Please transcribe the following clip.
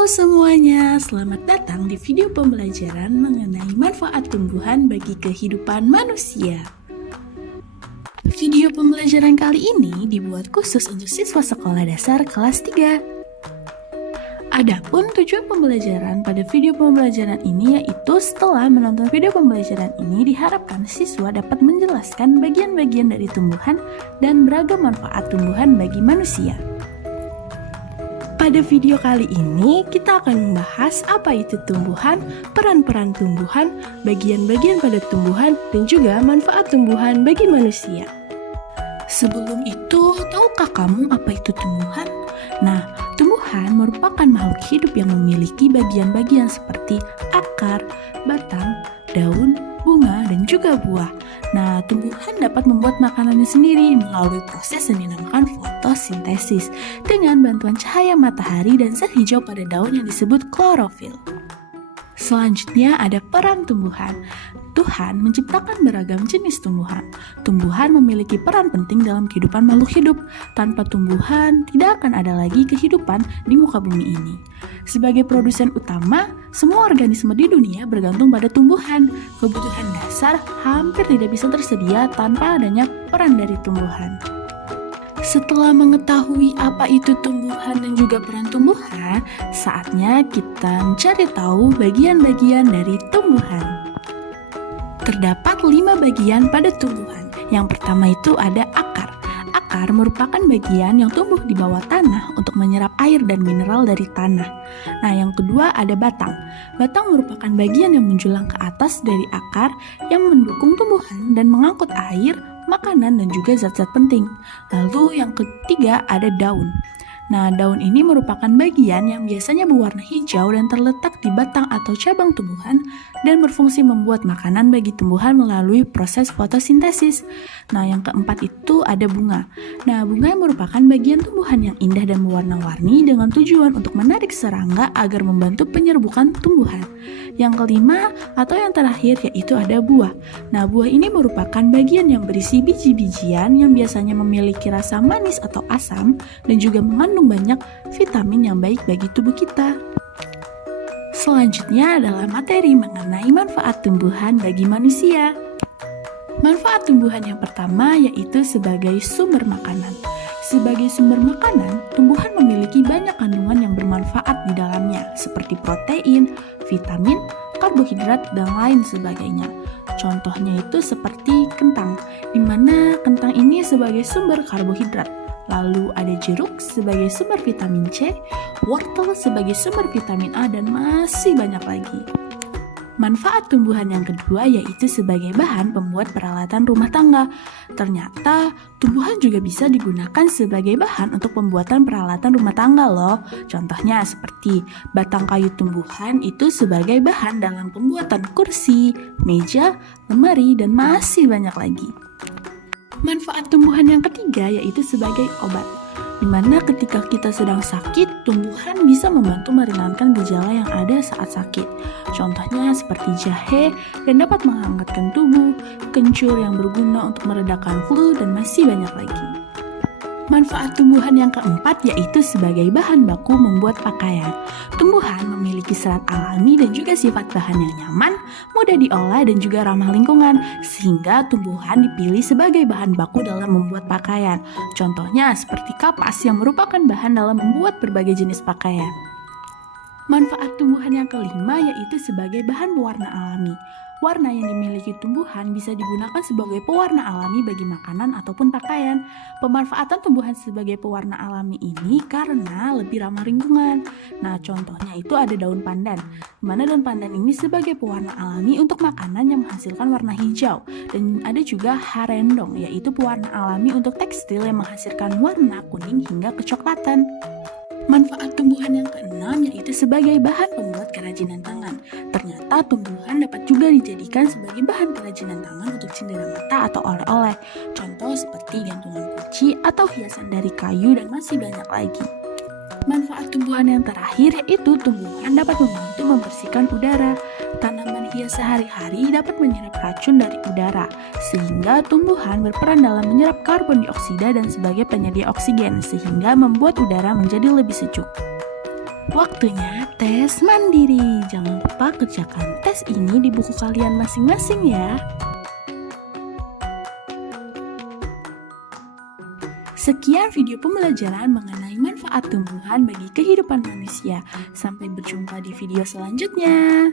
Halo semuanya, selamat datang di video pembelajaran mengenai manfaat tumbuhan bagi kehidupan manusia. Video pembelajaran kali ini dibuat khusus untuk siswa sekolah dasar kelas 3. Adapun tujuan pembelajaran pada video pembelajaran ini yaitu setelah menonton video pembelajaran ini diharapkan siswa dapat menjelaskan bagian-bagian dari tumbuhan dan beragam manfaat tumbuhan bagi manusia. Pada video kali ini, kita akan membahas apa itu tumbuhan, peran-peran tumbuhan, bagian-bagian pada tumbuhan, dan juga manfaat tumbuhan bagi manusia. Sebelum itu, tahukah kamu apa itu tumbuhan? Nah, tumbuhan merupakan makhluk hidup yang memiliki bagian-bagian seperti akar, batang, daun, bunga, dan juga buah. Nah, tumbuhan dapat membuat makanannya sendiri melalui proses yang dinamakan fotosintesis dengan bantuan cahaya matahari dan zat hijau pada daun yang disebut klorofil. Selanjutnya ada peran tumbuhan. Tuhan menciptakan beragam jenis tumbuhan. Tumbuhan memiliki peran penting dalam kehidupan makhluk hidup. Tanpa tumbuhan, tidak akan ada lagi kehidupan di muka bumi ini. Sebagai produsen utama, semua organisme di dunia bergantung pada tumbuhan. Kebutuhan dasar hampir tidak bisa tersedia tanpa adanya peran dari tumbuhan. Setelah mengetahui apa itu tumbuhan dan juga peran tumbuhan, saatnya kita mencari tahu bagian-bagian dari tumbuhan. Terdapat 5 bagian pada tumbuhan. Yang pertama itu ada akar. Akar merupakan bagian yang tumbuh di bawah tanah untuk menyerap air dan mineral dari tanah. Nah, yang kedua ada batang. Batang merupakan bagian yang menjulang ke atas dari akar yang mendukung tumbuhan dan mengangkut air, makanan, dan juga zat-zat penting. Lalu yang ketiga ada daun. Nah, daun ini merupakan bagian yang biasanya berwarna hijau dan terletak di batang atau cabang tumbuhan dan berfungsi membuat makanan bagi tumbuhan melalui proses fotosintesis. Nah, yang keempat itu ada bunga. Nah, bunga merupakan bagian tumbuhan yang indah dan berwarna-warni dengan tujuan untuk menarik serangga agar membantu penyerbukan tumbuhan. Yang kelima atau yang terakhir yaitu ada buah. Nah, buah ini merupakan bagian yang berisi biji-bijian yang biasanya memiliki rasa manis atau asam dan juga mengandung banyak vitamin yang baik bagi tubuh kita. Selanjutnya adalah materi mengenai manfaat tumbuhan bagi manusia. Manfaat tumbuhan yang pertama yaitu sebagai sumber makanan. Sebagai sumber makanan, tumbuhan memiliki banyak kandungan yang bermanfaat di dalamnya, seperti protein, vitamin, karbohidrat, dan lain sebagainya. Contohnya itu seperti kentang, di mana kentang ini sebagai sumber karbohidrat. Lalu ada jeruk sebagai sumber vitamin C, wortel sebagai sumber vitamin A, dan masih banyak lagi. Manfaat tumbuhan yang kedua yaitu sebagai bahan pembuat peralatan rumah tangga. Ternyata tumbuhan juga bisa digunakan sebagai bahan untuk pembuatan peralatan rumah tangga loh. Contohnya seperti batang kayu tumbuhan itu sebagai bahan dalam pembuatan kursi, meja, lemari, dan masih banyak lagi. Manfaat tumbuhan yang ketiga yaitu sebagai obat, di mana ketika kita sedang sakit, tumbuhan bisa membantu meringankan gejala yang ada saat sakit. Contohnya seperti jahe yang dapat menghangatkan tubuh, kencur yang berguna untuk meredakan flu, dan masih banyak lagi. Manfaat tumbuhan yang keempat yaitu sebagai bahan baku membuat pakaian. Tumbuhan memiliki serat alami dan juga sifat bahan yang nyaman, mudah diolah, dan juga ramah lingkungan, sehingga tumbuhan dipilih sebagai bahan baku dalam membuat pakaian. Contohnya seperti kapas yang merupakan bahan dalam membuat berbagai jenis pakaian. Manfaat tumbuhan yang kelima yaitu sebagai bahan pewarna alami. Warna yang dimiliki tumbuhan bisa digunakan sebagai pewarna alami bagi makanan ataupun pakaian. Pemanfaatan tumbuhan sebagai pewarna alami ini karena lebih ramah lingkungan. Nah, contohnya itu ada daun pandan, di mana daun pandan ini sebagai pewarna alami untuk makanan yang menghasilkan warna hijau. Dan ada juga harendong, yaitu pewarna alami untuk tekstil yang menghasilkan warna kuning hingga kecoklatan. Manfaat tumbuhan yang keenam yaitu sebagai bahan pembuat kerajinan tangan. Ternyata tumbuhan dapat juga dijadikan sebagai bahan kerajinan tangan untuk cindera mata atau oleh-oleh. Contoh seperti gantungan kunci atau hiasan dari kayu, dan masih banyak lagi. Manfaat tumbuhan yang terakhir yaitu tumbuhan dapat membantu membersihkan udara. Tanaman hias sehari-hari dapat menyerap racun dari udara, sehingga tumbuhan berperan dalam menyerap karbon dioksida dan sebagai penyedia oksigen, sehingga membuat udara menjadi lebih sejuk. Waktunya tes mandiri. Jangan lupa kerjakan tes ini di buku kalian masing-masing ya. Sekian video pembelajaran mengenai manfaat tumbuhan bagi kehidupan manusia. Sampai berjumpa di video selanjutnya.